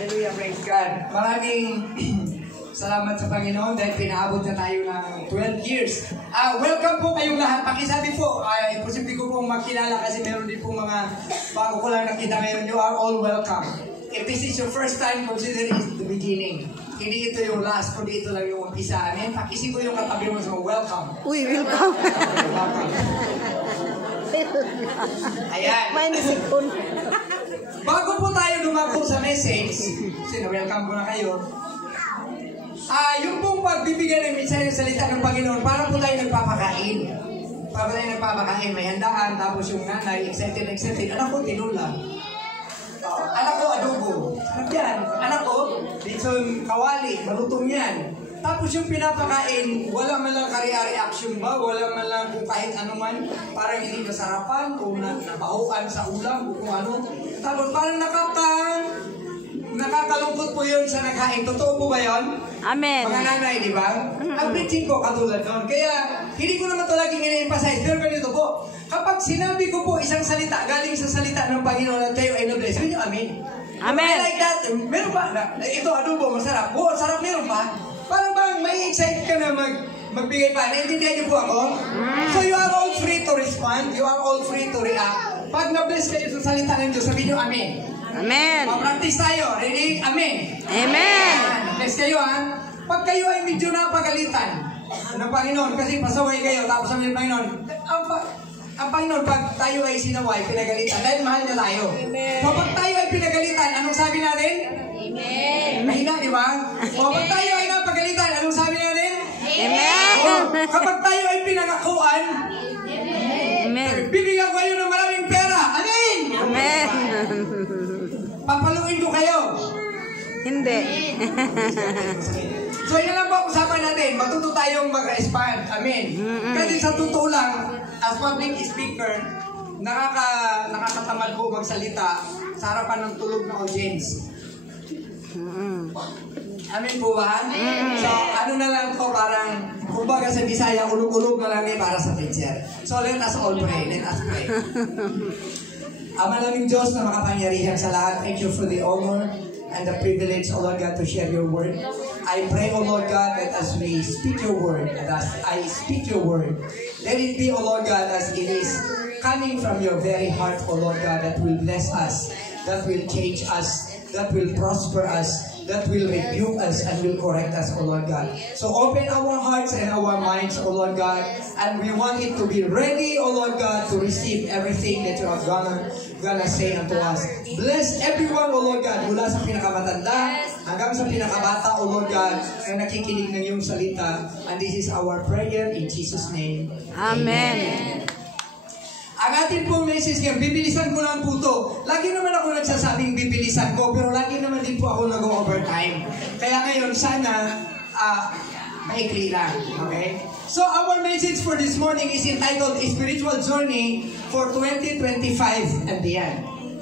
Hallelujah, praise God. Maraming salamat sa Panginoon dahil pinaabot na tayo ng 12 years. Welcome po kayong lahat. Pakisabi po, posible ko pong makilala kasi meron din po mga bago ko lang nakita ngayon. You are all welcome. If this is your first time, consider it the beginning. Hindi ito yung last, kundi ito lang yung umpisa. Amen? Pakisi ko yung katabi mo sa welcome. Uy, welcome. Welcome. Ayan. Minus second. Bago po tayo dumako sa message, welcome ko na kayo. Yung pong pagbibigay ng mensahe ng salita ng Panginoon, para po tayo nagpapakain. Para po tayo nagpapakain, may handaan, tapos yung nanay, excited. Anak ko, tinula. Anak ko, adobo. Sarap yan. Anak ko, dito kawali, malutong yan. Tapos yung pinapakain, wala man lang reaction ba? Wala man lang kung kahit ano man, parang hindi masarapan o nabahuan sa ulam o kung ano. Tapos parang nakakalungkot po yun sa nagkain. Totoo po ba yun? Amen. Mga nanay, di ba? Ang preaching ko katulad nun. Kaya, hindi ko naman ito laging ina-emphasize. Pero ganito po, kapag sinabi ko po isang salita, galing sa salita ng Panginoon at kayo ay na-bless, sabi niyo, amen. Amen. I like that. Meron ba? Ito, adobo, masarap. Oo, sarap, meron pa. Parang bang may excited ka na magbigay pa. Naintindihan niyo po ako? So you are all free to respond. You are all free to react. Pag na-bless kayo sa salita ng Diyos, sabihin niyo, amen. Amen. Practice tayo. Ready? Amen. Amen. Bless kayo ha. Pag kayo ay medyo napagalitan ng Panginoon, kasi pasaway kayo, tapos sabihin ng Panginoon, ang Panginoon, pag tayo ay sinaway, pinagalitan, dahil mahal niya tayo. So pag tayo ay pinagalitan, anong sabi natin? Amen. Mahina, di ba? O pag tayo ay napagalitan, anong sabi natin? Amen. O kapag tayo ay pinangakuan, Amen. bibigyan kayo ng maraming pera. Amen. Amen. Papaluin ko kayo. Hindi. So yun lang po usapan natin. Matuto tayong mag-respond. Amen. Kasi sa totoo lang, as public speaker, nakakatamad po magsalita sa harapan ng tulog na audience. Amen po ba? So ano na lang po, parang kumbaga sa Bisaya, ulog-ulog na lang para sa preacher. So let us all pray. Let us pray. Ama naming Diyos na makapangyarihan sa lahat, thank you for the honor and the privilege, O Lord God, to share your word. I pray, O Lord God, that as we speak your word, and as I speak your word, let it be, O Lord God, as it is coming from your very heart, O Lord God, that will bless us, that will change us, that will prosper us, that will rebuke us and will correct us, O Lord God. So open our hearts and our minds, O Lord God, and we want it to be ready, O Lord God, to receive everything that you are gonna say unto us. Bless everyone, O Lord God, mula sa pinakamatanda hanggang sa pinakabata, O Lord God, na nakikinig ng iyong salita. And this is our prayer in Jesus' name. Amen. Ang ating pong message ngayon, bibilisan ko lang po ito. Lagi naman ako nagsasabing bibilisan ko, pero lagi naman din po ako nag-overtime. Kaya ngayon, sana maikli lang. Okay? So, our message for this morning is entitled Spiritual Journey for 2025 and Beyond.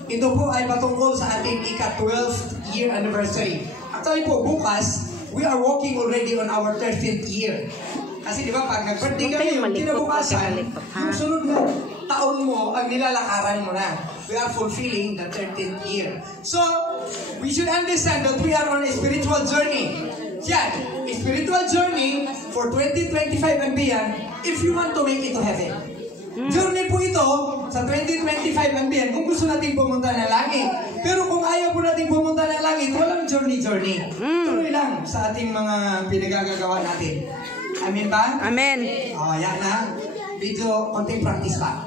Ito po ay patungkol sa ating ika-12th year anniversary. Actually po, bukas, we are walking already on our 13th year. Kasi di ba, pag nag-birthday kami, yung kinabukasan, yung sunod mo, taon mo, ang nilalakaran mo na. We are fulfilling the 13th year. So, we should understand that we are on a spiritual journey. Yan, a spiritual journey for 2025 and beyond if you want to make it to heaven. Journey po ito sa 2025 and beyond kung gusto natin pumunta ng langit. Pero kung ayaw po natin pumunta ng langit, walang journey. Tuloy lang sa ating mga pinagagagawa natin. Amen ba? Amen. Yan na. Video, konting practice pa.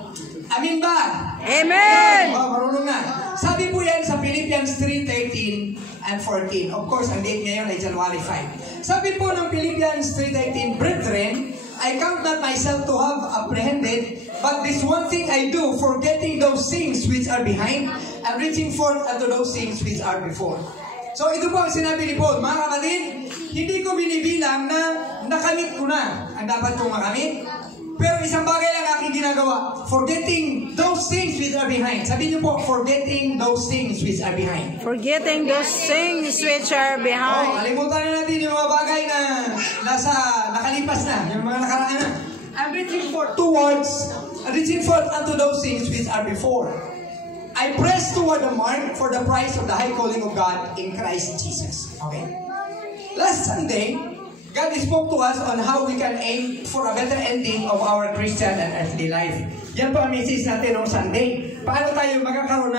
Amen ba? Amen. Marunong na. Sabi po yan sa Philippians 3:13 and 14. Of course, ang date ngayon ay January 5. Sabi po ng Philippians 3:13, Brethren, I count not myself to have apprehended, but this one thing I do, forgetting those things which are behind, and reaching forth unto those things which are before. So ito po ang sinabi ni Paul, mga kapatid, hindi ko binibilang na nakamit ko na ang dapat kong makamit. Pero isang bagay lang aking ginagawa, forgetting those things which are behind. Sabi niyo po, forgetting those things which are behind. Forgetting those things which are behind. Kalimutan na natin yung mga bagay na nakalipas na, yung mga nakaraan na. I'm reaching forth unto those things which are before. I press toward the mark for the prize of the high calling of God in Christ Jesus. Okay? Last Sunday, God spoke to us on how we can aim for a better ending of our Christian and earthly life. Yan po ang message natin noong Sunday. Paano tayo magkakaroon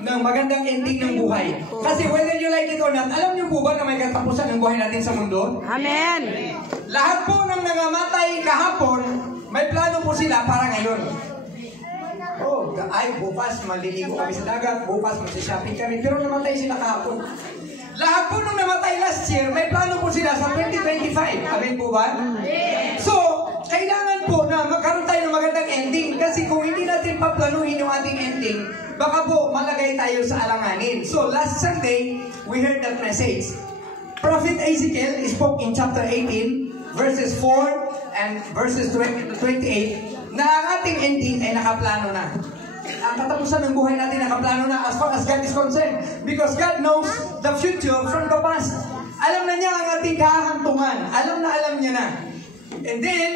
ng magandang ending ng buhay? Kasi whether you like it or not, alam niyo po ba na may katapusan ng buhay natin sa mundo? Amen. Lahat po ng nangamatay kahapon, may plano po sila para ngayon. Oh, ay, bukas maliligo kami sa dagat, bukas mag-shopping kami, pero namatay sila kahapon. Lahat po nung namatay last year, may plano po sila sa 2025. Amen po ba? So, kailangan po na magkaroon tayo ng magandang ending. Kasi kung hindi natin paplanuhin yung ating ending, baka po malagay tayo sa alanganin. So, last Sunday, we heard that message. Prophet Ezekiel spoke in chapter 18, verses 4 and verses 20 to 28, na ang ating ending ay nakaplano na. Ang katapusan ng buhay natin nakaplano na as far as God is concerned. Because God knows the future from the past. Alam na niya ang ating kahantungan. Alam niya na. And then,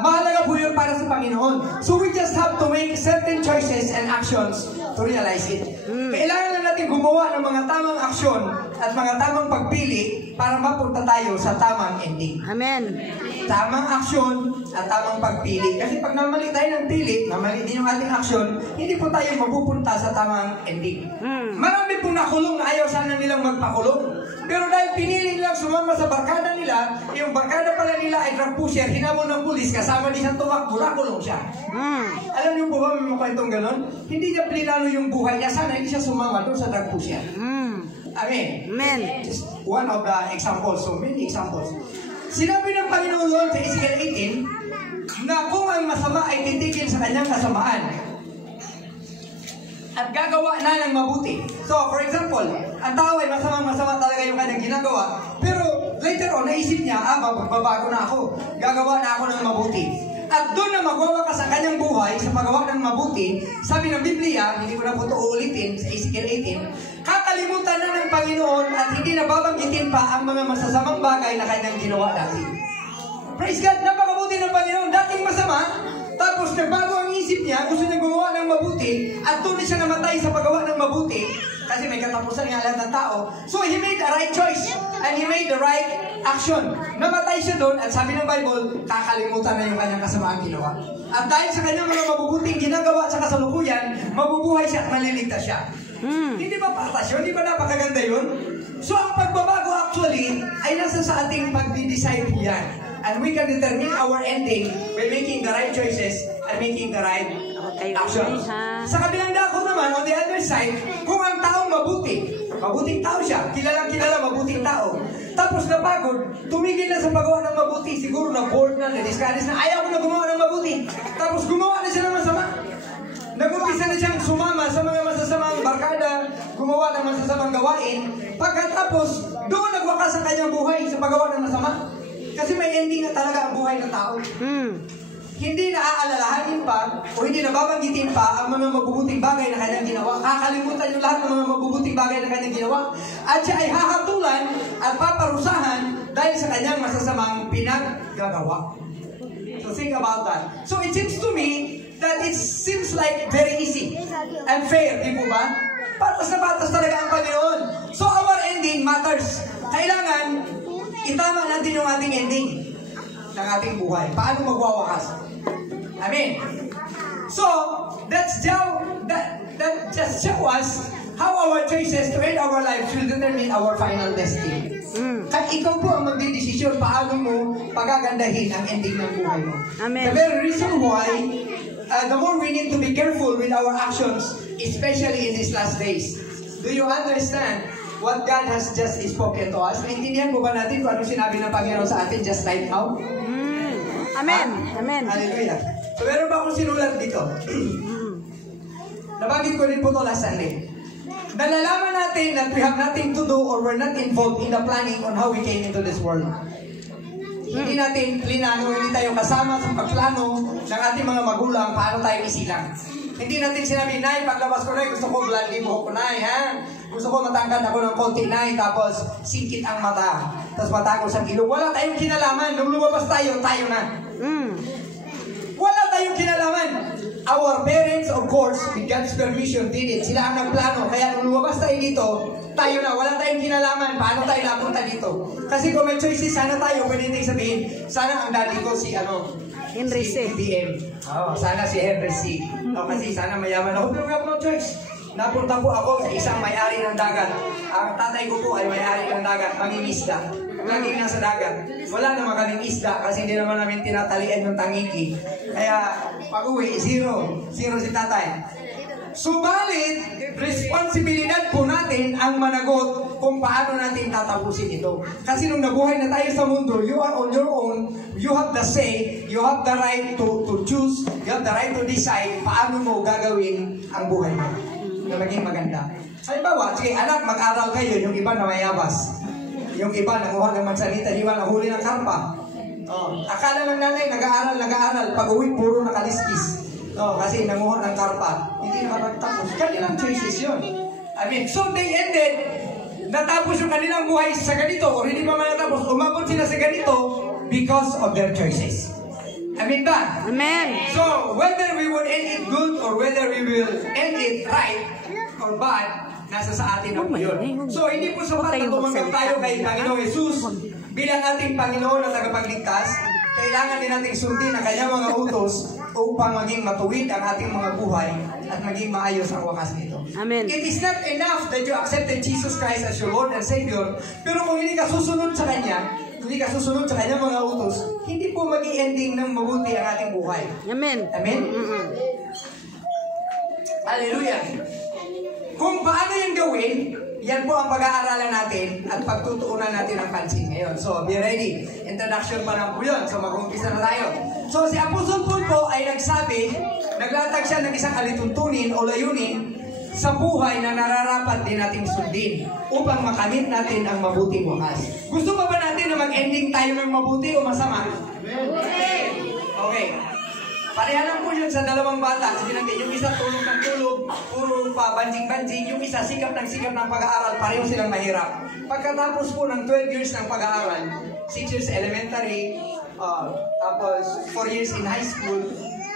mahalaga po yun para sa Panginoon. So we just have to make certain choices and actions to realize it. Kailangan na natin gumawa ng mga tamang aksyon at mga tamang pagpili para mapunta tayo sa tamang ending. Amen. Tamang aksyon at tamang pagpili. Kasi pag namali tayo ng pili, namali din yung ating aksyon, hindi po tayo mapupunta sa tamang ending. Marami pong nakulong na ayaw sana nilang magpakulong. Pero dahil pinili nilang sumama sa barkada nila, yung barkada pala nila ay drug pusher, hinamon ng pulis, kasama din siyang tumakbo, nakulong siya. Alam niyo po ba may mga kwentong ganon? Hindi niya plinano yung buhay niya, sana hindi siya sumama doon sa drug pusher. Amen. Amen. Just one of the examples, so many examples. Sinabi ng Panginoon Lord sa Ezekiel 18 na kung ang masama ay titigil sa kanyang kasamaan at gagawa na ng mabuti. So, for example, ang tao ay masama talaga yung kanyang ginagawa, pero later on, naisip niya, magbabago na ako, gagawa na ako ng mabuti. At doon na magwawakas ang kanyang buhay sa paggawa ng mabuti, sabi ng Biblia, hindi ko na po ito uulitin sa Ezekiel 18, kakalimutan na ng Panginoon at hindi na babanggitin pa ang mga masasamang bagay na kanyang ginawa dati. Praise God, napakabuti ng Panginoon. Dating masama, tapos nagbago ang isip niya, gusto niya gumawa ng mabuti, at doon siya namatay sa paggawa ng mabuti, kasi may katapusan nga lahat ng tao. So he made the right choice, and he made the right action. Namatay siya doon, at sabi ng Bible, kakalimutan na yung kanyang kasamaang ginawa. At dahil sa kanyang mga mabubuting ginagawa sa kasalukuyan, mabubuhay siya at maliligtas siya. Hindi ba patas yun? Hindi ba napakaganda yun? So ang pagbabago actually ay nasa sa ating pagdi-decide yan. And we can determine our ending by making the right choices and making the right actions. Sa kabilang dako naman, on the other side, kung ang taong mabuting tao siya, kilalang mabuting tao, tapos napagod, tumigil na sa paggawa ng mabuti, siguro na bored na, na-discourage na, ayaw ko na gumawa ng mabuti, tapos gumawa na siya ng masama. Nag-umpisa na siyang sumama sa mga masasamang barkada, gumawa ng masasamang gawain, pagkatapos, doon nagwakas ang kanyang buhay sa paggawa ng masama. Kasi may ending na talaga ang buhay ng tao. Hindi na aalalahanin pa o hindi na babanggitin pa ang mga mabubuting bagay na kanyang ginawa. Kakalimutan yung lahat ng mga mabubuting bagay na kanyang ginawa. At siya ay hahatulan at paparusahan dahil sa kanyang masasamang pinaggagawa. So think about that. So it seems to me that it seems like very easy and fair, di po ba? Patas na patas talaga ang Panginoon. So our ending matters. Kailangan itama natin yung ating ending ng ating buhay. Paano magwawakas? Amen. So, that just show us how our choices to end our lives will determine our final destiny. At ikaw po ang magdidesisyon paano mo pagagandahin ang ending ng buhay mo. Amen. The very reason why the more we need to be careful with our actions, especially in these last days. Do you understand what God has just spoken to us? Naintindihan po ba natin kung ano sinabi ng Panginoon sa atin just right now? Amen. Amen. Hallelujah. So meron ba akong sinulat dito? Nabanggit ko rin po ito last Sunday. Nalalaman natin that we have nothing to do or we're not involved in the planning on how we came into this world. Hindi natin plinano, hindi tayo kasama sa pagplano ng ating mga magulang paano tayo isilang. Hindi natin sinabi, Nay, paglabas ko, Nay, gusto ko blondie buhok ko, Nay, ha? Gusto ko matangkad ako ng konti, Nay, tapos singkit ang mata, tapos matagos ang ilong. Wala tayong kinalaman. Nung lumabas tayo, tayo na. Wala tayong kinalaman. our parents, of course, with God's permission, did it. Sila ang nagplano. Kaya nung lumabas tayo dito, tayo na, wala tayong kinalaman paano tayo napunta dito. Kasi kung may choices, sana tayo, pwede natin sabihin, sana ang daddy ko si Henry si C. BBM. Sana si Henry C. Kasi sana mayaman ako, pero we have no choice. Napunta po ako sa isang may-ari ng dagat. Ang tatay ko po ay may-ari ng dagat, mangingisda. Laging nasa dagat. Wala naman kaming isda kasi hindi naman namin tinatalian yung tangiki. Kaya pag-uwi, zero. Zero si tatay. Subalit, responsibilidad po natin ang managot kung paano natin tatapusin ito. Kasi nung nabuhay na tayo sa mundo, you are on your own, you have the say, you have the right to choose, you have the right to decide paano mo gagawin ang buhay mo na maging maganda. Halimbawa, sige anak, mag-aral kayo, yung iba na mayabas. Yung iba nanguha ng mansanita, di ba nahuli ng karpa. Akala ng nanay, nag-aaral. Pag-uwi, puro nakaliskis. Kasi nanguha ng karpa. Hindi makapagtapos. Kanilang choices yun. I mean, so they ended, natapos yung kanilang buhay sa ganito, o hindi pa man natapos, umabot sila sa ganito because of their choices. Amen ba? Amen. So, whether we will end it good or whether we will end it right or bad, nasa sa atin ang yun. So, hindi po sapat na tumanggap tayo kay Panginoong Jesus bilang ating Panginoon at tagapagligtas. Kailangan din nating sundin ang kanyang mga utos upang maging matuwid ang ating mga buhay at maging maayos ang wakas nito. Amen. It is not enough that you accepted Jesus Christ as your Lord and Savior, pero kung hindi ka susunod sa Kanya, hindi ka susunod sa Kanyang mga utos, hindi po maging ending ng mabuti ang ating buhay. Amen. Amen? Hallelujah. Kung paano yung gawin, yan po ang pag-aaralan natin at pagtutuunan natin ang pansin ngayon. So, be ready. Introduction pa lang po yun. So, mag-umpisa na tayo. So, si Apostle Paul po ay nagsabi, naglatag siya ng isang alituntunin o layunin sa buhay na nararapat din nating sundin upang makamit natin ang mabuting wakas. Gusto pa ba natin na mag-ending tayo ng mabuti o masama? Okay. Pareha lang po yun sa dalawang bata. Sabi natin, yung isa tulog ng tulog, puro pa banjing-banjing. Yung isa sikap ng pag-aaral, pareho silang mahirap. Pagkatapos po ng 12 years ng pag-aaral, 6 years elementary, tapos 4 years in high school,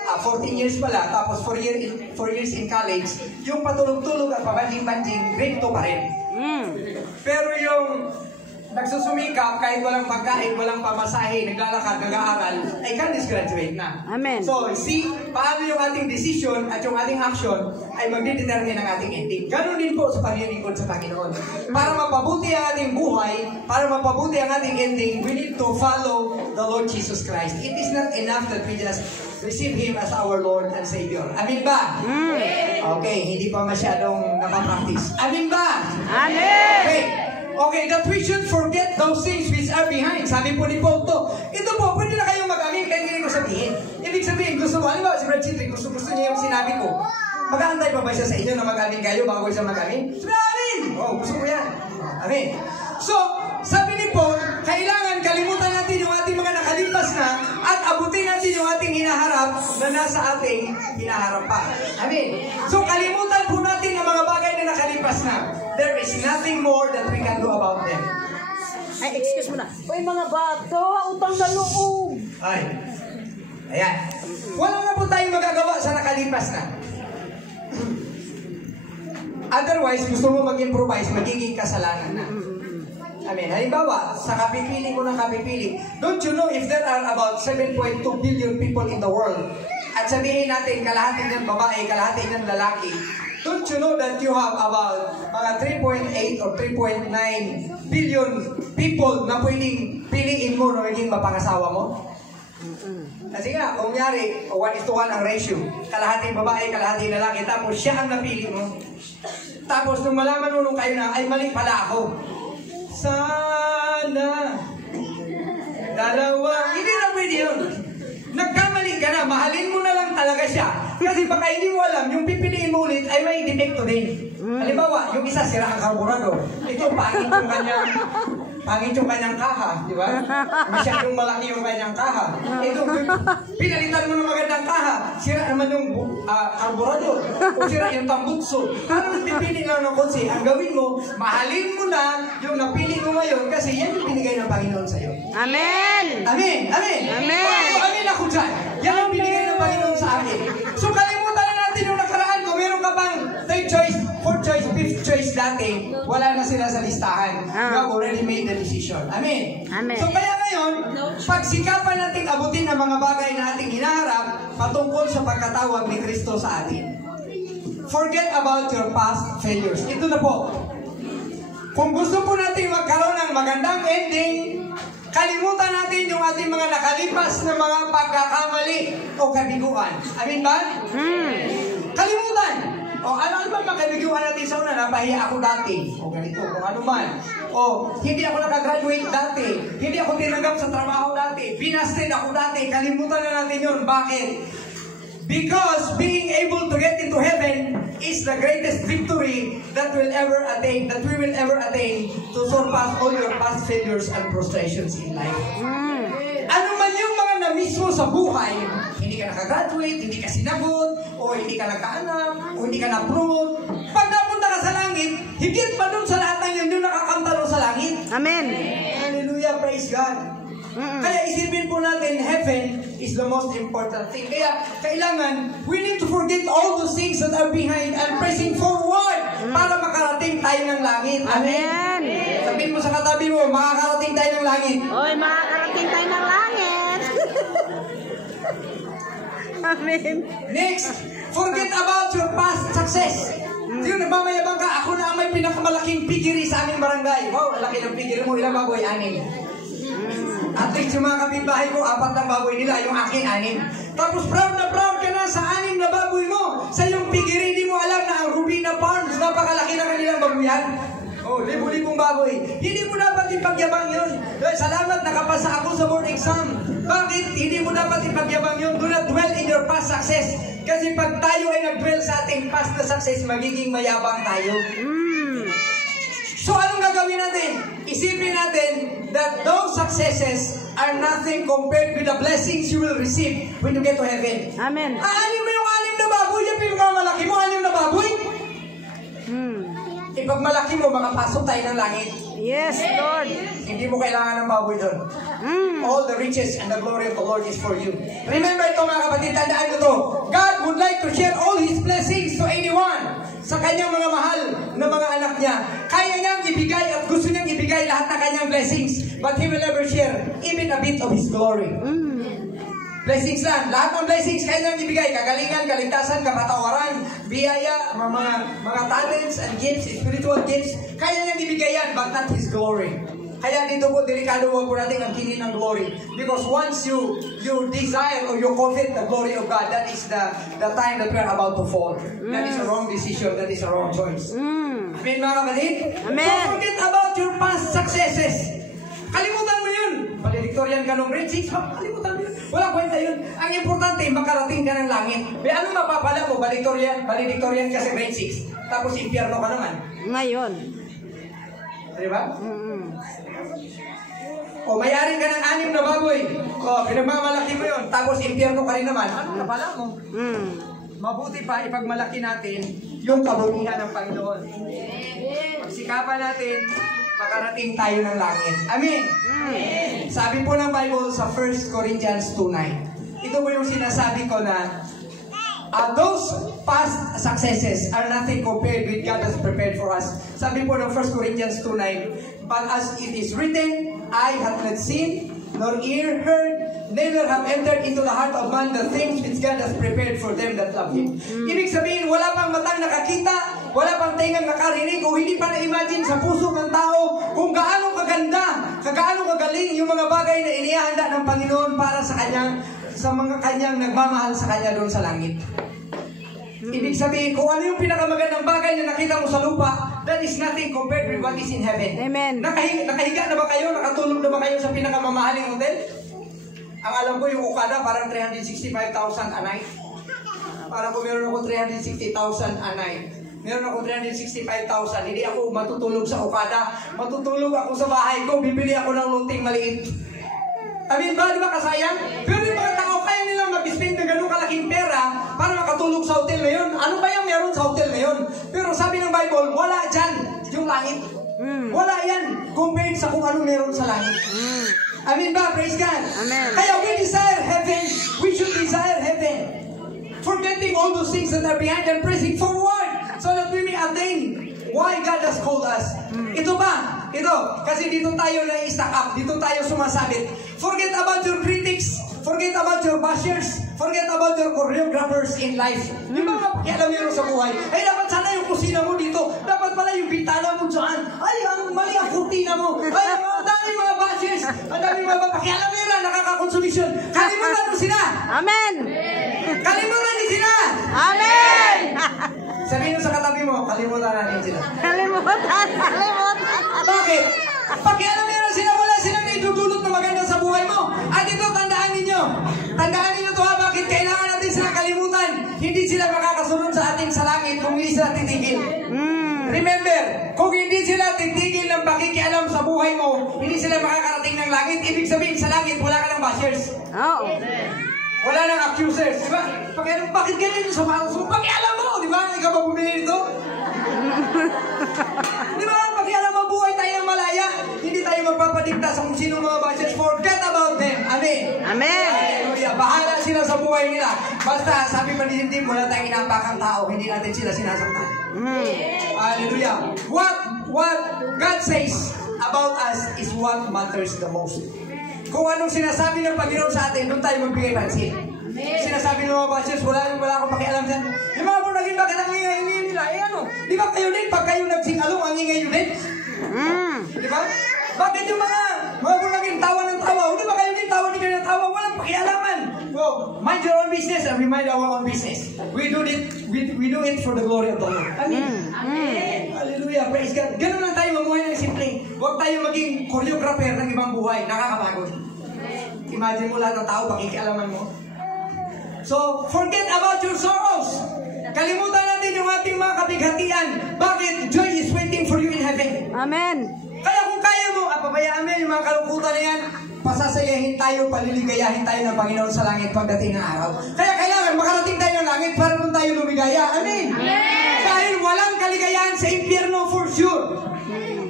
14 years pala, tapos 4 years in college, yung patulog-tulog at pabanjing-banjing, grade 2 pa rin. Pero yung nagsusumikap kahit walang pagkain, walang pamasahe, naglalakad, nag-aaral, ay candidates graduate na. Amen. So, see, paano yung ating decision at yung ating action ay magdedetermine ang ating ending. Ganon din po sa paglilingkod sa Panginoon. Para mapabuti ang ating buhay, para mapabuti ang ating ending, we need to follow the Lord Jesus Christ. It is not enough that we just receive Him as our Lord and Savior. Amin ba? Okay, hindi pa masyadong napapractice. Amin ba? Amen. Okay, that we should forget those things which are behind. Sabi po ni Paul to. Ito po, pwede na kayong mag-amin kahit hindi ko sabihin. Ibig sabihin, gusto mo, alam ba, si Brad Chitri, gusto niya yung sinabi ko. Mag-aantay pa ba siya sa inyo na mag-amin kayo bago siya mag-amin? Sabi, amin! Oh, gusto ko yan. Amin. So, sabi ni Paul, kailangan kalimutan natin yung ating mga nakalipas na at abutin natin yung ating hinaharap na nasa ating hinaharap pa. Amin. So, kalimutan po natin ang mga bagay na nakalipas na. There is nothing more that we can do about them. Ay, excuse mo na. Uy, mga bata, utang na loob. Ay. Ayan. Wala na po tayong magagawa sa nakalipas na. Otherwise, gusto mo mag-improvise, magiging kasalanan na. Amen. Halimbawa, sa kapipili ko ng kapipili, don't you know if there are about 7.2 billion people in the world, at sabihin natin, kalahati ng babae, kalahati ng lalaki, don't you know that you have about mga 3.8 or 3.9 billion people na pwedeng piliin mo na maging mapangasawa mo? Kasi nga, kung nyari, 1:1 ang ratio. Kalahating babae, kalahating lalaki, tapos siya ang napili mo. Tapos nung malaman mo nung kayo na, ay mali pala ako. Sana dalawa. Hindi na pwede yun. Nagkamali ka na, mahalin mo na lang talaga siya. Kasi baka hindi mo alam, yung pipiliin mo ulit ay may defecto din. Halimbawa, yung isa sira ang karburador. Ito, pangit yung kanyang kaha, di ba? Masyadong malaki yung kanyang kaha. Ito, pinalitan mo ng magandang kaha, sira naman yung karburador. O sira yung tambutso. Parang pipili lang ng kotse. Ang gawin mo, mahalin mo na yung napili mo ngayon kasi yan yung binigay ng Panginoon sa'yo. Amen. Amen. Amen. Amen. Amen ako dyan. Yan ang binigay ng Panginoon sa akin. So, kalimutan choice dati, wala na sila sa listahan. You have already made the decision. Amen. Amen. So kaya ngayon, pagsikapan nating abutin ang mga bagay na ating hinaharap patungkol sa pagkatawag ni Kristo sa atin. Forget about your past failures. Ito na po. Kung gusto po natin magkaroon ng magandang ending, kalimutan natin yung ating mga nakalipas na mga pagkakamali o kabiguan. Amin ba? Kalimutan! O ano ba makabiguan natin sa una? Napahiya ako dati. O ganito, kung ano man. O hindi ako nakagraduate dati. Hindi ako tinanggap sa trabaho dati. Binasted ako dati. Kalimutan na natin yun. Bakit? Because being able to get into heaven is the greatest victory that we will ever attain to surpass all your past failures and frustrations in life. Ano man yung mga na-miss mo sa buhay, hindi ka nakagraduate, hindi ka sinagot, o hindi ka nagkaanak, o hindi ka na-promote, pag napunta ka sa langit, higit pa dun sa lahat ng yun yung nakakanta rin sa langit. Amen. Hallelujah, praise God. Kaya isipin po natin, heaven is the most important thing. Kaya kailangan, we need to forget all those things that are behind and pressing forward para makarating tayo ng langit. Amen. Sabihin mo sa katabi mo, makakarating tayo ng langit. Oy, makakarating tayo ng langit. Amen. Next, forget about your past success. Yung nagmamayabang ka, ako na ang may pinakamalaking pigiri sa aming barangay. Wow, laki ng pigiri mo, ilang baboy? 6. At least yung mga kapitbahay ko, 4 lang baboy nila, yung akin 6. Tapos proud ka na sa 6 na baboy mo. Sa yung pigiri, hindi mo alam na ang Rubina Farms, napakalaki na kanilang babuyan. Oh, libo-libong baboy. Hindi mo dapat ipagyabang yun. Salamat, nakapasa ako sa board exam. Bakit? Hindi mo dapat ipagyabang yun. Do not dwell in your past success. Kasi pag tayo ay nag-dwell sa ating past na success, magiging mayabang tayo. So anong gagawin natin? Isipin natin that those successes are nothing compared with the blessings you will receive when you get to heaven. Amen. Aanin mo yung 6 na baboy, yung pinakamalaki mo, 6 na baboy. Pag malaki mo, makapasok tayo ng langit. Yes, Lord. Hindi mo kailangan ng baboy doon. All the riches and the glory of the Lord is for you. Remember ito mga kapatid, tandaan nyo to. God would like to share all His blessings to anyone. Sa kanyang mga mahal na mga anak niya. Kaya niyang ibigay at gusto niyang ibigay lahat ng kanyang blessings. But He will never share even a bit of His glory. Blessings lang. Lahat ng blessings kaya niyang ibigay. Kagalingan, kaligtasan, kapatawaran, biyaya, mga talents and gifts, spiritual gifts. Kaya niyang ibigay yan, but not His glory. Kaya dito po, delikado po natin ang kinin ng glory. Because once you desire or you covet the glory of God, that is the time that we are about to fall. That is a wrong decision. That is a wrong choice. Amen, mga kapatid? Amen. So forget about your past successes. Kalimutan mo yun. Valedictorian ka nung grade 6, kalimutan mo yun. Wala kwenta yun. Ang importante, makarating ka ng langit. Ano mapapala mo? Valedictorian ka sa grade 6. Tapos impyerno ka naman. Ngayon. Diba? O mayari ka ng 6 na baboy. O pinagmamalaki mo yun. Tapos impyerno ka rin naman. Ano napala mo? Mabuti pa ipagmalaki natin yung kabutihan ng Panginoon. Pagsikapan natin, makarating tayo ng langit. Amen? Sabi po ng Bible sa 1 Corinthians 2:9. Ito po yung sinasabi ko na those past successes are nothing compared with God has prepared for us. Sabi po ng 1 Corinthians 2:9, but as it is written, eye hath not seen, nor ear heard, neither have entered into the heart of man the things which God has prepared for them that love Him. Ibig sabihin, wala pang matang nakakita, wala pang tengang nakarinig, o hindi pa na-imagine sa puso ng tao kung gaano kaganda, gaano kagaling yung mga bagay na inihahanda ng Panginoon para sa mga kanyang nagmamahal sa Kanya doon sa langit. Ibig sabihin, kung ano yung pinakamagandang bagay na nakita mo sa lupa, that is nothing compared with what is in heaven. Amen. Nakahiga na ba kayo? Nakatulog na ba kayo sa pinakamamahaling hotel? Ang alam ko, yung Okada, parang 365,000 a night. Parang kung meron ako 360,000 a night. Meron ako 365,000. Hindi ako matutulog sa Okada. Matutulog ako sa bahay ko. Bibili ako ng lunting maliit. Amin ba? Di ba kasayang? Pero yung mga tao, kaya nilang mag-spend ng ganun kalaking pera para makatulog sa hotel na yun. Ano ba yung meron sa hotel na yun? Pero sabi ng Bible, wala dyan yung langit. Wala yan compared sa kung ano meron sa langit. Amin ba? Praise God. Amen. Kaya we desire heaven. We should desire heaven. Forgetting all those things that are behind and pressing forward so that we may attain Why God has called us. Ito ba? Ito. Kasi dito tayo na-stack up. Dito tayo sumasabit. Forget about your critics. Forget about your bashers. Forget about your choreographers in life. Yung mga pakialamero sa buhay. Ay, dapat sana yung kusina mo dito. Dapat pala yung bintana mo dyan. Ay, ang mali ang kurtina mo. Ay, ang daming mga bashers. Ang daming mga pakialamera nakakakonsumisyon. Kalimutan mo sila. Amen. Kalimutan din sila. Amen. Sabihin mo sa katabi mo, kalimutan natin sila. Kalimutan. Bakit? Pakialamera sila, wala silang naidudulot na maganda sa buhay mo. At ito, tandaan ninyo. Tandaan ninyo to ha, bakit kailangan natin silang kalimutan? Hindi sila makakasunod sa atin sa langit kung hindi sila titigil. Remember, kung hindi sila titigil ng pakikialam sa buhay mo, hindi sila makakarating ng langit. Ibig sabihin, sa langit, wala ka ng bashers. Oo. Wala nang accusers, di ba? Pakialam, bakit ganyan yung sa so, pakialam mo, di ba? Ikaw ba bumili nito? Di ba? Pakialam mo, buhay tayo ng malaya. Hindi tayo magpapadikta sa kung sino mga bashers. Forget about them. Amen. Amen. Hallelujah. Bahala sila sa buhay nila. Basta, sabi pa ni Tim, wala tayong inapakang tao. Hindi natin sila sinasaktan. Hallelujah. What God says about us is what matters the most. Kung anong sinasabi ng Panginoon sa atin, doon tayo magbigay pansin. Sinasabi ng mga bashers, wala akong pakialam dyan. Yung mga pornagin, bakit ang ingay nila? Eh ano? Di ba kayo din? Pag kayo nagsingalong, ang ingay nyo din? Di ba? Bakit yung mga pornagin, tawa ng tawa? Di ba kayo din tawa ng tawa? Walang pakialaman. Well, mind your own business and we mind our own business. We do it for the glory of the Lord. Amen. Hallelujah. Praise God. Ganun lang tayo mamuhay ng simple. Huwag tayo maging choreographer ng ibang buhay. Nakakapagod. Imagine mo lahat ng tao, pakikialaman mo. So, forget about your sorrows. Kalimutan natin yung ating mga kabighatian. Bakit? Joy is waiting for you in heaven. Amen. Kaya kung kaya mo, pabayaan mo yung mga kalungkutan na yan, pasasayahin tayo, paliligayahin tayo ng Panginoon sa langit pagdating ng araw. Kaya kailangan makarating tayo ng langit para doon tayo lumigaya. Amen. Dahil walang kaligayahan sa impyerno for sure.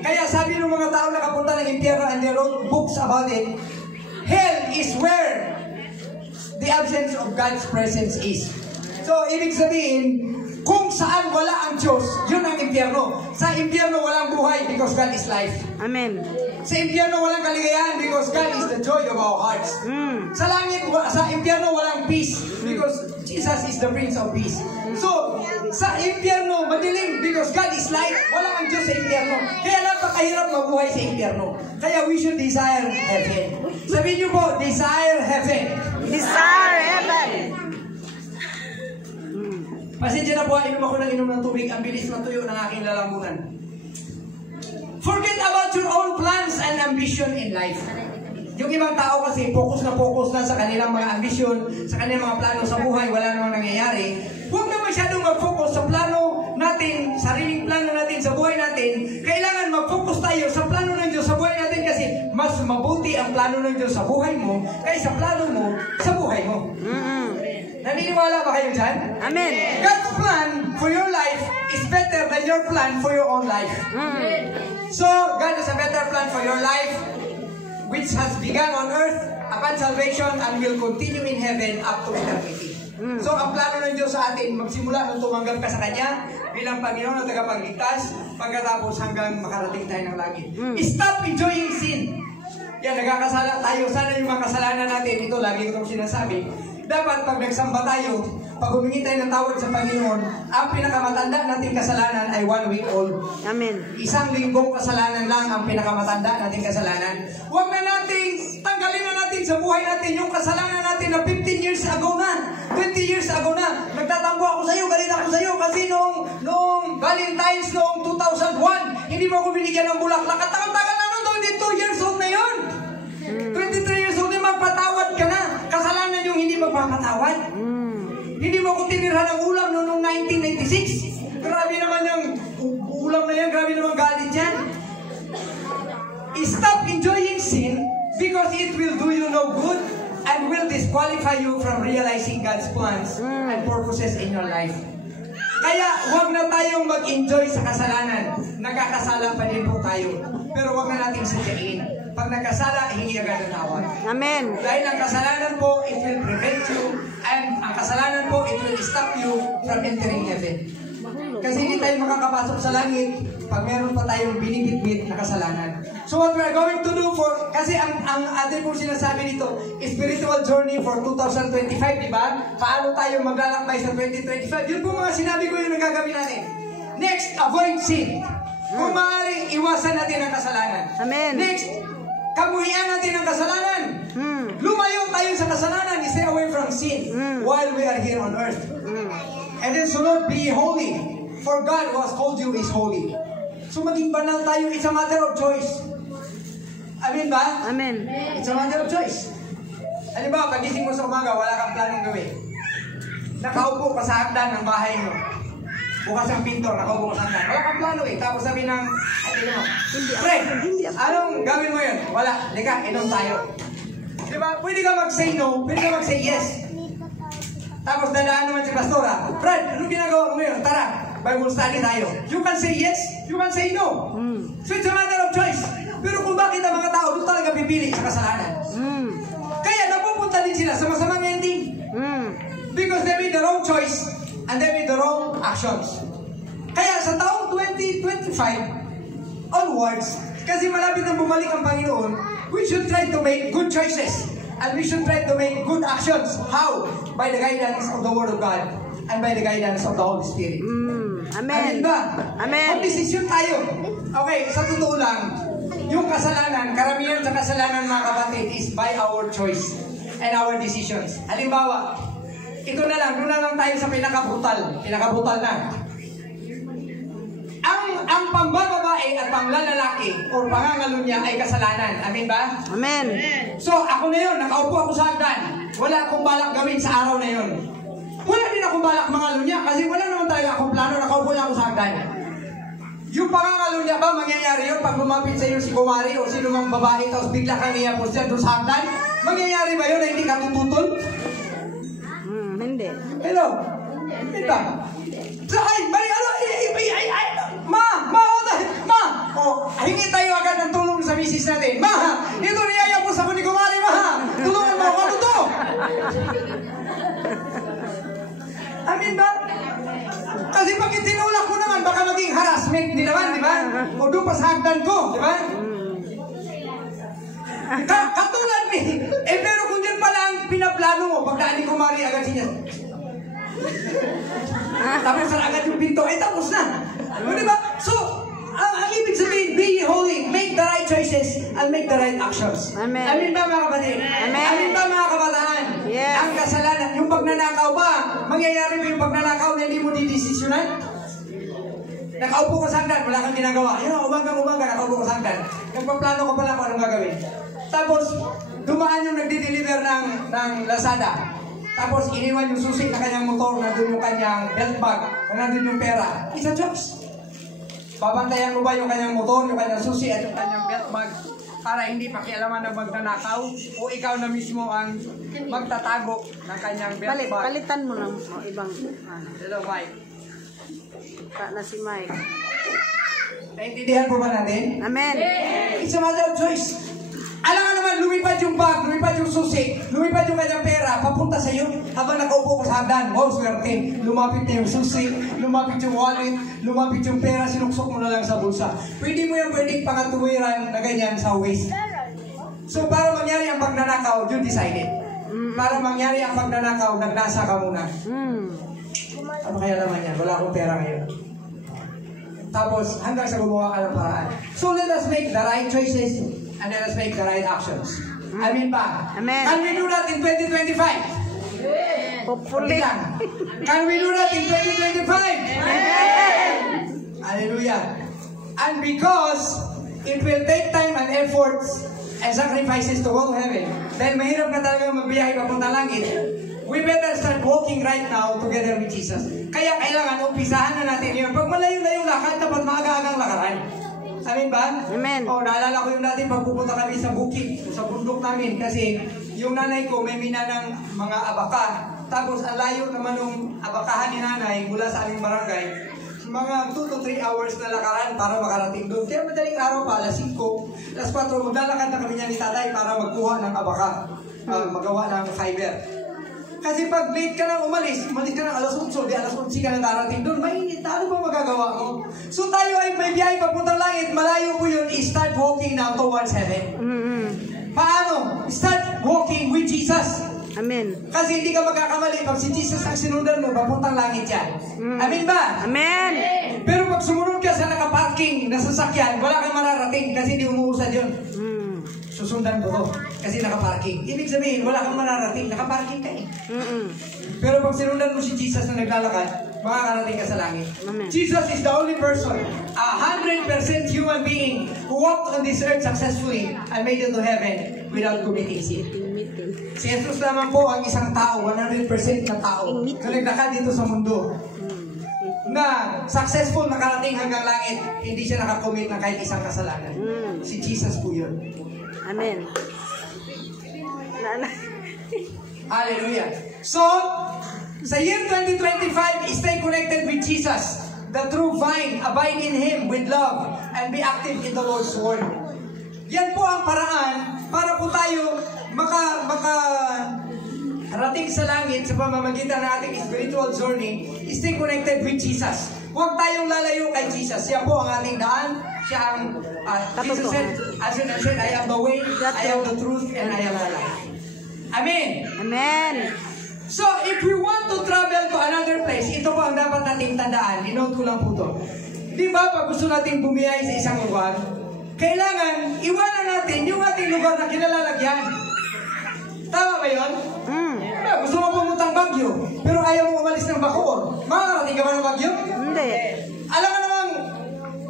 Kaya sabi ng mga tao na kapunta ng impyerno and they wrote books about it, hell is where the absence of God's presence is. So, ibig sabihin, kung saan wala ang Diyos, yun ang impyerno. Sa impyerno walang buhay because God is life. Amen. Sa impyerno walang kaligayahan because God is the joy of our hearts. Sa langit, sa impyerno walang peace because Jesus is the Prince of Peace. So, sa impyerno madilim because God is light. Wala ang Diyos sa impyerno. Kaya napakahirap mabuhay sa impyerno. Kaya we should desire heaven. Sabihin niyo po, desire heaven. Desire heaven. Pasensya na po, inom ako ng inom ng tubig. Ang bilis ng tuyo ng aking lalamunan. Forget about your own plans and ambition in life. Yung ibang tao kasi focus na sa kanilang mga ambisyon, sa kanilang mga plano sa buhay, wala namang nangyayari. Huwag na masyadong mag-focus sa plano natin, sariling plano natin sa buhay natin. Kailangan mag-focus tayo sa plano ng Diyos sa buhay natin kasi mas mabuti ang plano ng Diyos sa buhay mo kaysa plano mo sa buhay mo. Naniniwala ba kayo dyan? Amen. God's plan for your life is better than your plan for your own life. So, God has a better plan for your life, which has begun on earth upon salvation and will continue in heaven up to eternity. So, ang plano ng Diyos sa atin, magsimula nung tumanggap ka sa Kanya bilang Panginoon at tagapagligtas, pagkatapos hanggang makarating tayo ng langit. Stop enjoying sin. Yan, nagkakasala tayo. Sana yung mga kasalanan natin, ito lagi ko itong sinasabi, dapat pag nagsamba tayo, pag humingi tayo ng tawad sa Panginoon, ang pinakamatanda nating kasalanan ay 1 week old. Amen. 1 linggong kasalanan lang ang pinakamatanda nating kasalanan. Huwag na natin, tanggalin na natin sa buhay natin yung kasalanan natin na 15 years ago na, 20 years ago na. Nagtatampo ako sa iyo, galit ako sa iyo kasi noong Valentine's noong 2001, hindi mo ako binigyan ng bulaklak. At tagal-tagal na noon, 22 years old na yun. 23 years old na magpatawad ka na. Kasalanan yung hindi magpapatawad. Hindi mo ko tinirhan ng ulam noong 1996. Grabe naman yung ulam na yan. Grabe naman galit yan. Stop enjoying sin because it will do you no good and will disqualify you from realizing God's plans and purposes in your life. Kaya huwag na tayong mag-enjoy sa kasalanan. Nagkakasala pa din po tayo. Pero huwag na natin sadyain. Pag nagkasala, hingi agad ng tawad. Amen. Dahil ang kasalanan po, it will prevent you, and ang kasalanan po, it will stop you from entering heaven. Kasi hindi tayo makakapasok sa langit pag meron pa tayong binibitbit na kasalanan. So what we're going to do kasi ang atin po sinasabi dito, spiritual journey for 2025, di ba? Paano tayo maglalakbay sa 2025? Yun po mga sinabi ko yung nagagawin natin. Next, avoid sin. Kung maaaring iwasan natin ang kasalanan. Amen. Next, kamuhian natin ang kasalanan. Lumayo tayo sa kasalanan. Stay away from sin while we are here on earth. And then sunod, be holy. For God who has called you is holy. So maging banal tayo, it's a matter of choice. Amen ba? Amen. It's a matter of choice. Halimbawa, pagising mo sa umaga, wala kang planong gawin. Nakaupo ka sa hagdan ng bahay mo. Bukas ang pinto, nakaupo ka sa hagdan. Wala kang plano eh. Tapos sabi ng, Fred, anong gawin mo yun? Wala. Lika, inom tayo. Diba? Pwede ka mag-say no, pwede ka mag-say yes. Tapos dadaan naman si Pastora, Fred, anong ginagawa mo ngayon? Tara, Bible study tayo. You can say yes, you can say no. So it's a matter of choice. Pero kung bakit ang mga tao doon talaga pipili sa kasalanan? Kaya napupunta din sila sa masamang ending. Because they made the wrong choice and they made the wrong actions. Kaya sa taong 2025 onwards, kasi malapit na bumalik ang Panginoon, we should try to make good choices. And we should try to make good actions. How? By the guidance of the Word of God and by the guidance of the Holy Spirit. Amen. Amen ba? Amen. Mag-desisyon tayo. Okay, sa totoo lang, yung kasalanan, karamihan sa kasalanan mga kapatid is by our choice and our decisions. Halimbawa, ito na lang, doon na lang tayo sa pinaka-brutal. Pinaka-brutal na. Ang pambababae at panglalaki o pangangalunya ay kasalanan. Amen ba? Amen. So, ako na yun, nakaupo ako sa hagdan. Wala akong balak gawin sa araw na yun. Wala din akong balak mangalunya kasi wala naman talaga akong plano, nakaupo lang ako sa hagdan. Yung pangangalunya ba, mangyayari yun pag lumapit sa iyo si kumari o sino mang babae tapos bigla kang iyapos dyan doon sa hagdan? Mangyayari ba yun na hindi ka tututol? Hindi. Hello? Hindi ba? So, hingi tayo agad ng tulong sa misis natin. Ma, ito niyaya po sa ni kumari, ma. Tulungan mo ako, ano to? Amin ba? Kasi pag itinulak ko naman, baka maging harassment din naman, di ba? O doon pa sa hagdan ko, di ba? Katulad ni, pero kung din pala ang pinaplano mo, pagdaan ni kumari agad siya. Tapos na agad yung pinto, tapos na. O di ba? So, ang ibig sabihin, be holy, make the right choices, and make the right actions. Amen. Amin ba mga kapatid? Amen. Amin ba mga kabataan? Yes. Ang kasalanan, yung pagnanakaw ba, mangyayari ba yung pagnanakaw na hindi mo didesisyonan? Nakaupo ka sa hagdan, wala kang ginagawa. Yun, umagang-umaga, nakaupo ka sa hagdan. Nagpaplano ka pala kung anong gagawin. Tapos, dumaan yung nagdi-deliver ng Lazada. Tapos, iniwan yung susi na kanyang motor, nandun yung kanyang belt bag, nandun yung pera. It's a choice. Babantayan mo ba yung kanyang motor, yung kanyang susi at yung kanyang belt bag para hindi pakialaman ng magnanakaw o ikaw na mismo ang magtatago ng kanyang belt bag? Palitan mo ng ibang Hello, Mike. na si Mike. Naintindihan po ba natin? Amen. It's a matter of choice. Alam nga naman, lumipad yung bag, lumipad yung susi, lumipad yung kanyang pera, papunta sa iyo habang nakaupo ko sa hagdan. Wow, swerte. Lumapit na yung susi, lumapit yung wallet, lumapit yung pera, sinuksok mo na lang sa bulsa. Pwede mo yung pwedeng pangatuwiran na ganyan sa waist. So, para mangyari ang pagnanakaw, you decided. Para mangyari ang pagnanakaw, nagnasa ka muna. Ano kaya naman yan? Wala akong pera ngayon. Tapos, hanggang sa gumawa ka ng paraan. So, let us make the right choices and let us make the right actions. Amen ba? Amen. Can we do that in 2025? Hopefully. Can we do that in 2025? Amen. Hallelujah. And because it will take time and efforts and sacrifices to go to heaven, dahil mahirap na talaga magbiyahe papunta langit, we better start walking right now together with Jesus. Kaya kailangan umpisahan na natin yun. Pag malayo-layo lakad, dapat maaga-agang lakaran. Amin ba? Amen. O, naalala ko yung dati pagpupunta kami sa bukid, sa bundok namin, kasi yung nanay ko may mina ng mga abaka. Tapos, ang layo naman ng abakahan ni nanay mula sa aming barangay, mga 2 to 3 hours na lakaran para makarating doon. Kaya madaling araw pa, alas 5, alas 4, maglalakad na kami niya ni tatay para magkuha ng abaka, magawa ng fiber. Kasi pag late ka na umalis ka na alas 8, di alas 11 ka na darating doon, mainit Ano ba magagawa mo? So tayo ay may biyahe papuntang langit, malayo po yun, start walking now towards heaven. Paano? Start walking with Jesus. Amen. Kasi hindi ka magkakamali pag si Jesus ang sinundan mo, papuntang langit yan. Amen ba? Amen. Pero pag sumunod ka sa nakaparking na sasakyan, wala kang mararating kasi hindi umuusad yun. Susundan ko to kasi nakaparking. Ibig sabihin, wala kang mararating, nakaparking ka eh. Pero pag sinundan mo si Jesus na naglalakad, makakarating ka sa langit. Amen. Jesus is the only person, 100% human being who walked on this earth successfully and made it to heaven without committing sin. Si Jesus naman po ang isang tao, 100% na tao, na naglakad dito sa mundo, na successful nakarating hanggang langit, hindi siya nakakommit ng kahit isang kasalanan. Si Jesus po yun. Amen. Hallelujah. So, sa year 2025, stay connected with Jesus, the true vine. Abide in Him with love and be active in the Lord's Word. Yan po ang paraan para po tayo makarating sa langit sa pamamagitan ng ating spiritual journey. Stay connected with Jesus. Huwag tayong lalayo kay Jesus. Siya po ang ating daan. Siya ang Jesus said, as you said, I am the way, I am the truth, and I am the life. Amen. Amen. So, if we want to travel to another place, ito po ang dapat nating tandaan. Inote ko lang po ito. Di ba, pag gusto nating bumiyay sa isang lugar, kailangan iwanan natin yung ating lugar na kinalalagyan. Tama ba yun? Gusto mo pumuntang Baguio, pero ayaw mo umalis ng Bacoor. Makakarating ka ba ng Baguio? Hindi. Alam ka namang,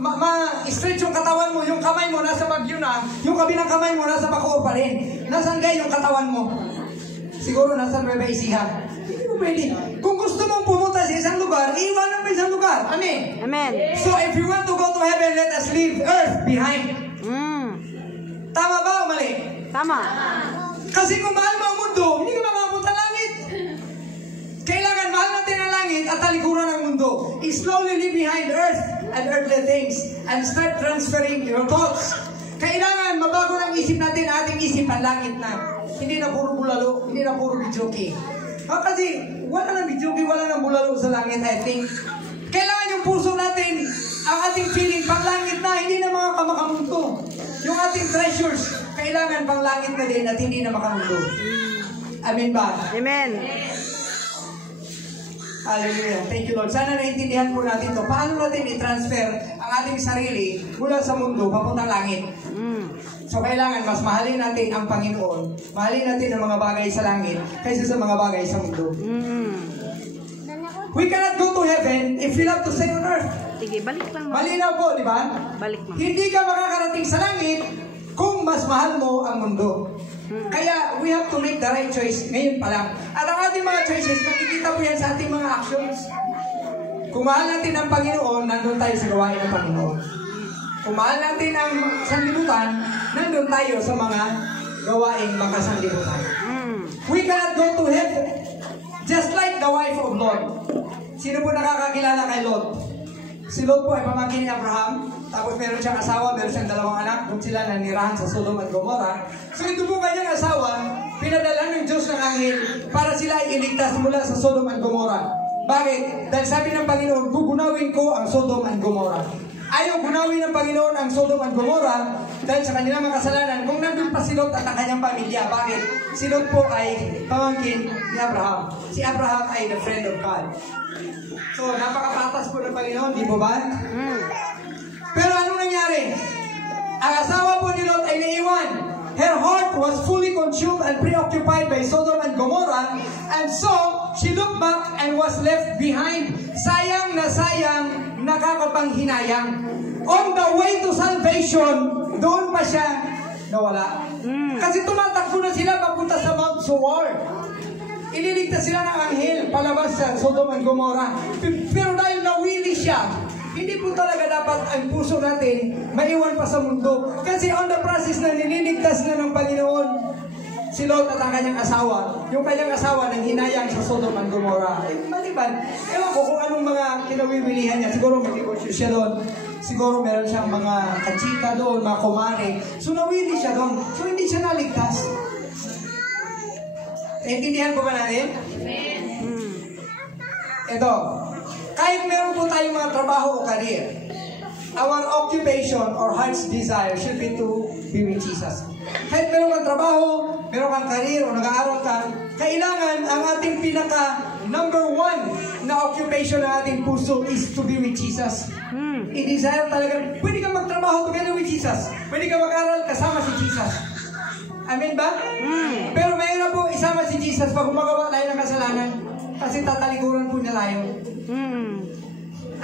ma-stretch yung katawan mo, yung kamay mo nasa Baguio na, yung kabilang kamay mo nasa Bacoor pa rin. Nasaan kayo yung katawan mo? Siguro nasa Nueva Ecija. Hindi mo pwede. Kung gusto mong pumunta sa isang lugar, iwanan mo isang lugar. Amen? Amen. So if you want to go to heaven, let us leave earth behind. Tama ba o mali? Tama. Kasi kung mahal mo ang mundo, hindi ka makapunta langit. Kailangan mahal natin ang langit at talikuran ng mundo. Slowly leave behind earth and earthly things and start transferring your thoughts. Kailangan mabago ng isip natin, ating isip ang langit na. Hindi na puro bulalo, hindi na puro bijoki. Kasi wala nang bijoki, wala nang bulalo sa langit, I think. Kailangan yung puso natin, ang ating feeling, pang langit na, hindi na mga kamakamundo. Yung ating treasures, kailangan pang langit na din at hindi na makamundo. Amen ba? Amen. Hallelujah. Thank you, Lord. Sana naintindihan po natin to. Paano natin i-transfer ang ating sarili mula sa mundo papuntang langit? So, kailangan mas mahalin natin ang Panginoon. Mahalin natin ang mga bagay sa langit kaysa sa mga bagay sa mundo. We cannot go to heaven if we love to stay on earth. Sige, balik lang. Malinaw po, di ba? Balik mo. Hindi ka makakarating sa langit kung mas mahal mo ang mundo. Kaya, we have to make the right choice ngayon pa lang. At ang ating mga choices, makikita po yan sa ating mga actions. Kung mahal natin ang Panginoon, nandun tayo sa gawain ng Panginoon. Kung mahal natin ang sanlibutan, nandun tayo sa mga gawaing makasanlibutan. We cannot go to heaven just like the wife of Lot. Sino po nakakakilala kay Lot? Si Lot po ay pamangkin ni Abraham. Tapos meron siyang asawa, meron siyang dalawang anak. Doon sila nanirahan sa Sodom at Gomorrah. So ito po kanyang asawa, pinadala ng Diyos ng anghel para sila ay iligtas mula sa Sodom at Gomorrah. Bakit? Dahil sabi ng Panginoon, gugunawin ko ang Sodom at Gomorrah. Ayaw gunawin ng Panginoon ang Sodom at Gomorrah dahil sa kanilang mga kasalanan kung nandun pa si Lot at ang kanyang pamilya. Bakit? Si Lot po ay pamangkin ni Abraham. Si Abraham ay the friend of God. So, napakapatas po ng Panginoon, di po ba? Pero anong nangyari? Ang asawa po ni Lot ay naiwan. Her heart was fully consumed and preoccupied by Sodom and Gomorrah, and so she looked back and was left behind. Sayang na sayang, nakakapanghinayang. On the way to salvation, doon pa siya nawala. Kasi tumatakbo na sila papunta sa Mount Zoar. Ililigtas sila ng anghel palabas sa Sodom and Gomorrah. Pero dahil nawili siya, hindi po talaga dapat ang puso natin maiwan pa sa mundo. Kasi on the process na nililigtas na ng Panginoon si Lot at ang kanyang asawa, yung kanyang asawa nang hinayang sa Sodom and Gomorrah. Maliban, ewan ko kung anong mga kinawiwilihan niya. Siguro may negosyo siya doon. Siguro meron siyang mga kachika doon, mga kumare. So nawili siya doon. So hindi siya naligtas. Naintindihan ko ba natin? Ito. kahit meron po tayong mga trabaho o career, our occupation or heart's desire should be to be with Jesus. Kahit meron kang trabaho, meron kang career o nag-aaral ka, kailangan ang ating pinaka number one na occupation ng ating puso is to be with Jesus. I-desire talaga, pwede kang magtrabaho together with Jesus. Pwede kang mag-aral kasama si Jesus. Amen ba? Pero mayroon po isama si Jesus pag gumagawa tayo ng kasalanan kasi tatalikuran po niya tayo.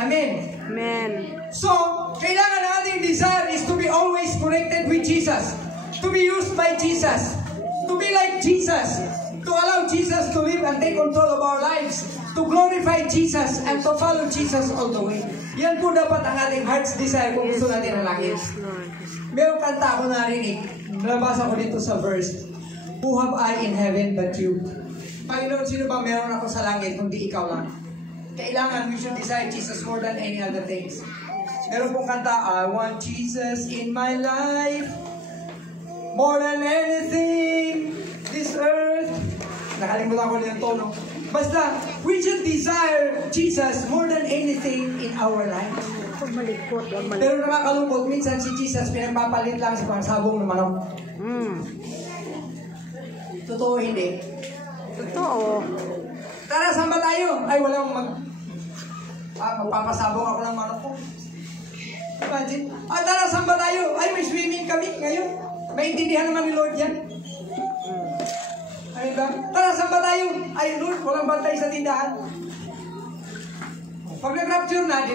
Amen. Amen. So, kailangan ang ating desire is to be always connected with Jesus. To be used by Jesus. To be like Jesus. To allow Jesus to live and take control of our lives. To glorify Jesus and to follow Jesus all the way. Yan po dapat ang ating heart's desire kung gusto natin ang langit. Mayroong kanta ako narinig. Nabasa ko dito sa verse. Who have I in heaven but you? Panginoon, sino ba meron ako sa langit kundi ikaw lang? Kailangan we should desire Jesus more than any other things. Meron pong kanta, I want Jesus in my life more than anything this earth. Nakalimutan ko na yung tono. Basta, we should desire Jesus more than anything in our life. Pero nakakalungkot, minsan si Jesus pinagpapalit lang sa pangsabong ng manok. Totoo hindi? Totoo. Tara, saan ba tayo? Ay, walang magpapasabong ako ng manok ko. Imagine. Tara, saan ba tayo? Ay, may swimming kami ngayon. Maintindihan naman ni Lord yan. Ay ba? Tara, saan ba tayo? Ay, Lord, walang bantay sa tindahan. Pag nag-rapture na,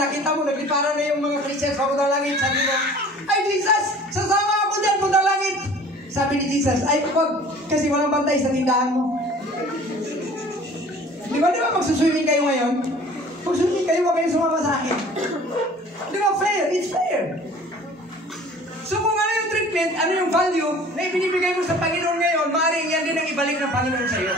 nakita mo, nagliparan na yung mga Christians, papunta langit, sabi mo, ay, Jesus, sasama ako dyan, punta langit. Sabi ni Jesus, ay, wag, kasi walang bantay sa tindahan mo. Di ba magsuswimming kayo ngayon? Magsuswimming kayo, wag kayo sumama sa akin. Di ba fair? It's fair. So kung ano yung treatment, ano yung value na ibinibigay mo sa Panginoon ngayon, maaaring yan din ang ibalik ng Panginoon sa iyo.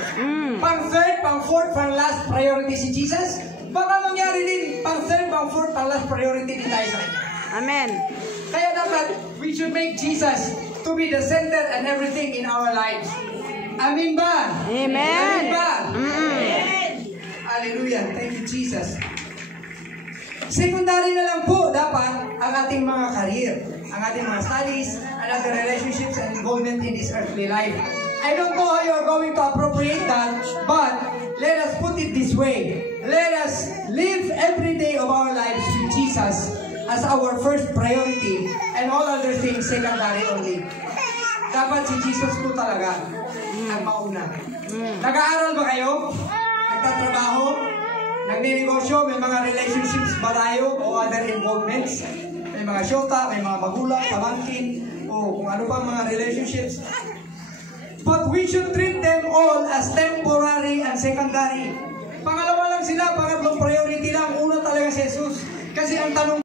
Pang third, pang fourth, pang last priority si Jesus, baka mangyari din pang third, pang fourth, pang last priority din tayo sa kanya. Amen. Kaya dapat, we should make Jesus to be the center and everything in our lives. Amen ba? Amen. Amen ba? Hallelujah. Thank you, Jesus. Secondary na lang po dapat ang ating mga career, ang ating mga studies, and other relationships and involvement in this earthly life. I don't know how you're going to appropriate that, but let us put it this way. Let us live every day of our lives with Jesus as our first priority and all other things secondary only. Dapat si Jesus po talaga ang mauna. Nag-aaral ba kayo? Nagtatrabaho? Nagninegosyo? May mga relationships ba tayo o other involvements? May mga syota, may mga magulang, pamangkin, o kung ano pa mga relationships. But we should treat them all as temporary and secondary. Pangalawa lang sila, pangatlong priority lang. Una talaga si Jesus. Kasi ang tanong